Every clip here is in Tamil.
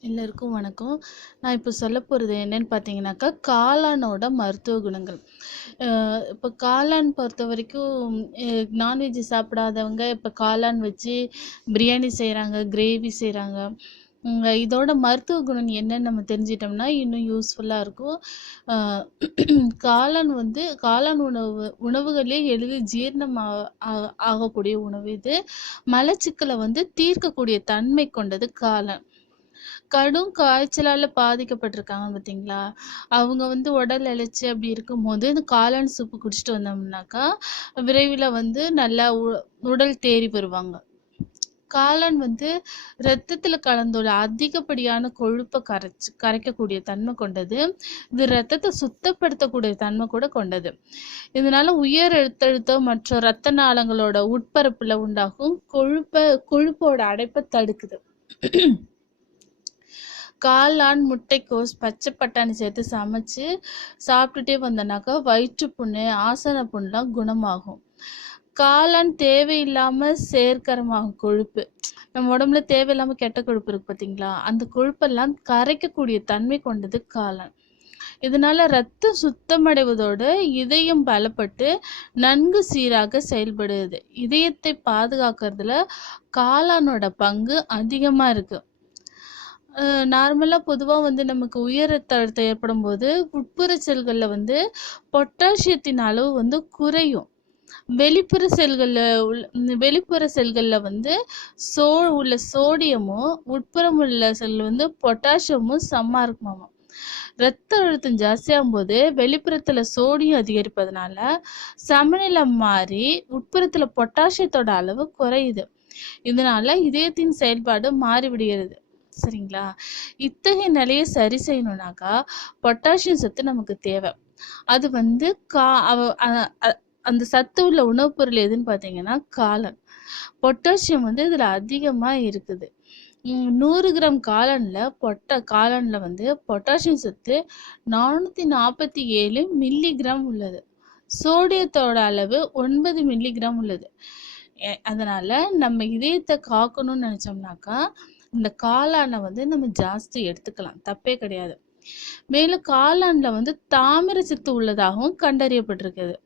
எல்லாருக்கும் வணக்கம். நான் இப்போ சொல்ல போகிறது என்னன்னு பார்த்தீங்கன்னாக்கா காளானோட மருத்துவ குணங்கள். இப்போ காளான் பொறுத்த வரைக்கும் நான்வெஜ் சாப்பிடாதவங்க இப்போ காளான் வச்சு பிரியாணி செய்கிறாங்க கிரேவி செய்கிறாங்க இதோட மருத்துவ குணம் என்னன்னு நம்ம தெரிஞ்சிட்டோம்னா இன்னும் யூஸ்ஃபுல்லாக இருக்கும். காளான் வந்து காளான் உணவு உணவுகளே எளிதில் ஜீரணம் ஆ- ஆ- ஆகக்கூடிய உணவு இது. மலச்சிக்கலை வந்து தீர்க்கக்கூடிய தன்மை கொண்டது காளான். கடும் காய்ச்சலால பாதிக்கப்பட்டிருக்காங்க பார்த்தீங்களா அவங்க வந்து உடல் இளைச்சி அப்படி இருக்கும்போது இந்த காளான் சூப்பு குடிச்சிட்டு வந்தோம்னாக்கா விரைவில் வந்து நல்லா உ- உடல் தேறி வருவாங்க. காளான் வந்து ரத்தத்துல கலந்துள்ள அதிகப்படியான கொழுப்பை கரைச்சு கரைக்கக்கூடிய தன்மை கொண்டது. இது ரத்தத்தை சுத்தப்படுத்தக்கூடிய தன்மை கூட கொண்டது. இதனால உயர் அழுத்தழுத்தம் மற்றும் இரத்த நாளங்களோட உட்பரப்புல உண்டாகும் கொழுப்பை கொழுப்போட அடைப்பை தடுக்குது. காளான் முட்டைக்கோஸ் பச்சை பட்டாணி சேர்த்து சமைச்சு சாப்பிட்டுட்டே வந்தோன்னாக்கா வயிற்றுப்புண்ணு ஆசன புண்ணெலாம் குணமாகும். காளான் தேவையில்லாமல் சேர்க்கரமாகும் கொழுப்பு. நம்ம உடம்புல தேவையில்லாமல் கெட்ட கொழுப்பு இருக்கு பார்த்தீங்களா அந்த கொழுப்பெல்லாம் கரைக்கக்கூடிய தன்மை கொண்டது காளான். இதனால ரத்தம் சுத்தமடைவதோடு இதயம் பலப்பட்டு நன்கு சீராக செயல்படுது. இதயத்தை பாதுகாக்கிறதுல காளானோட பங்கு அதிகமாக இருக்குது நார்மலாக பொதுவாக வந்து நமக்கு உயர் ரத்த அழுத்தம் ஏற்படும் போது உட்புற செல்களில் வந்து பொட்டாசியத்தின் அளவு வந்து குறையும். வெளிப்புற செல்களில் உள்ள வெளிப்புற செல்களில் வந்து சோ உள்ள சோடியமும் உட்புறம் உள்ள செல் வந்து பொட்டாசியமும் சமமாக இருக்குமாமா. ரத்த அழுத்தம் ஜாஸ்தியாகும் போது வெளிப்புறத்துல சோடியம் அதிகரிப்பதனால சமநிலை மாறி உட்புறத்துல பொட்டாசியத்தோட அளவு குறையுது. இதனால இதயத்தின் செயல்பாடு மாறிவிடுகிறது. சரிங்களா? இத்தகைய நிலையை சரி செய்யணும்னாக்கா பொட்டாசியம் சத்து நமக்கு தேவை. அது வந்து கா அ- அந்த சத்து உள்ள உணவுப் பொருள் எதுன்னு பார்த்தீங்கன்னா காளான். பொட்டாசியம் வந்து இதில் அதிகமாக இருக்குது. நூறு கிராம் காளான்ல பொட்ட காலனில் வந்து பொட்டாசியம் சத்து நானூத்தி நாற்பத்தி ஏழு மில்லிகிராம் உள்ளது. சோடியத்தோட அளவு ஒன்பது மில்லிகிராம் உள்ளது. அதனால் அதனால நம்ம இதயத்தை காக்கணும்னு நினச்சோம்னாக்கா இந்த காளானை வந்து நம்ம ஜாஸ்தி எடுத்துக்கலாம். தப்பே கிடையாது. மேலும் காளான்ல வந்து தாமிரச்சத்து உள்ளதாகவும் கண்டறியப்பட்டிருக்குது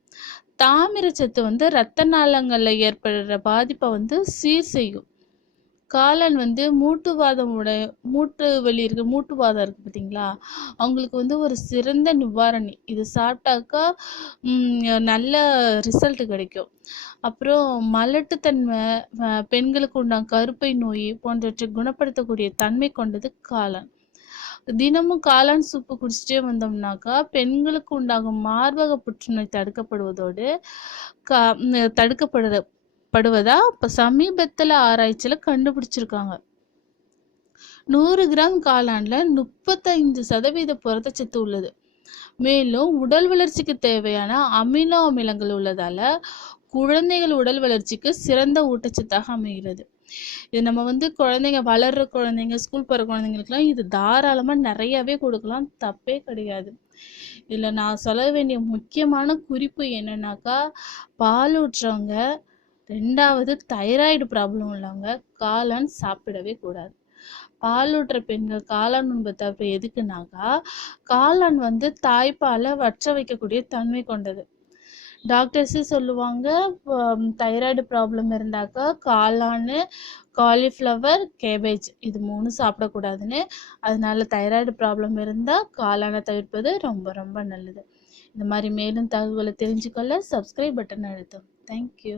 தாமிரச்சத்து வந்து இரத்த நாளங்கள்ல ஏற்படுற பாதிப்பை வந்து சீர் செய்யும். காளான் வந்து மூட்டுவாதம் உடைய மூட்டு வலி இருக்கு மூட்டுவாதம் இருக்கு பார்த்தீங்களா அவங்களுக்கு வந்து ஒரு சிறந்த நிவாரணி. இது சாப்பிட்டாக்கா நல்ல ரிசல்ட் கிடைக்கும். அப்புறம் மலட்டுத்தன்மை பெண்களுக்கு உண்டான கருப்பை நோய் போன்றவற்றை குணப்படுத்தக்கூடிய தன்மை கொண்டது காளான் தினமும் காளான் சூப்பு குடிச்சிட்டே வந்தோம்னாக்கா பெண்களுக்கு உண்டாகும் மார்பக புற்றுநோய் தடுக்கப்படுவதோடு கா தடுக்கப்படுற படுவதா? இப்ப சமீபத்துல ஆராய்ச்சியில கண்டுபிடிச்சிருக்காங்க. நூறு கிராம் காளான்ல முப்பத்தைந்து சதவீத புரதச்சத்து உள்ளது. மேலும் உடல் வளர்ச்சிக்கு தேவையான அமினோ அமிலங்கள் உள்ளதால குழந்தைகள் உடல் வளர்ச்சிக்கு சிறந்த ஊட்டச்சத்தாக அமைகிறது. இது நம்ம வந்து குழந்தைங்க வளர்ற குழந்தைங்க ஸ்கூல் போகிற குழந்தைங்களுக்குலாம் இது தாராளமாக நிறையவே கொடுக்கலாம். தப்பே கிடையாது. இதில் நான் சொல்ல வேண்டிய முக்கியமான குறிப்பு என்னன்னாக்கா பால் ஊற்றுறவங்க ரெண்டாவது தைராய்டு ப்ராப்ளம் உள்ளவங்க காளான் சாப்பிடவே கூடாது. பாலூட்டுற பெண்கள் காளான் உண்பது தவிர எதுக்குனாக்கா காளான் வந்து தாய்ப்பாலை வற்ற வைக்கக்கூடிய தன்மை கொண்டது. டாக்டர்ஸு சொல்லுவாங்க தைராய்டு ப்ராப்ளம் இருந்தாக்கா காளான் காலிஃப்ளவர் கேபேஜ் இது மூணு சாப்பிடக்கூடாதுன்னு அதனால தைராய்டு ப்ராப்ளம் இருந்தால் காளானை தவிர்ப்பது ரொம்ப ரொம்ப நல்லது. இந்த மாதிரி மேலும் தகவலை தெரிஞ்சுக்கொள்ள சப்ஸ்கிரைப் பட்டன் அழுத்தும் தேங்க்யூ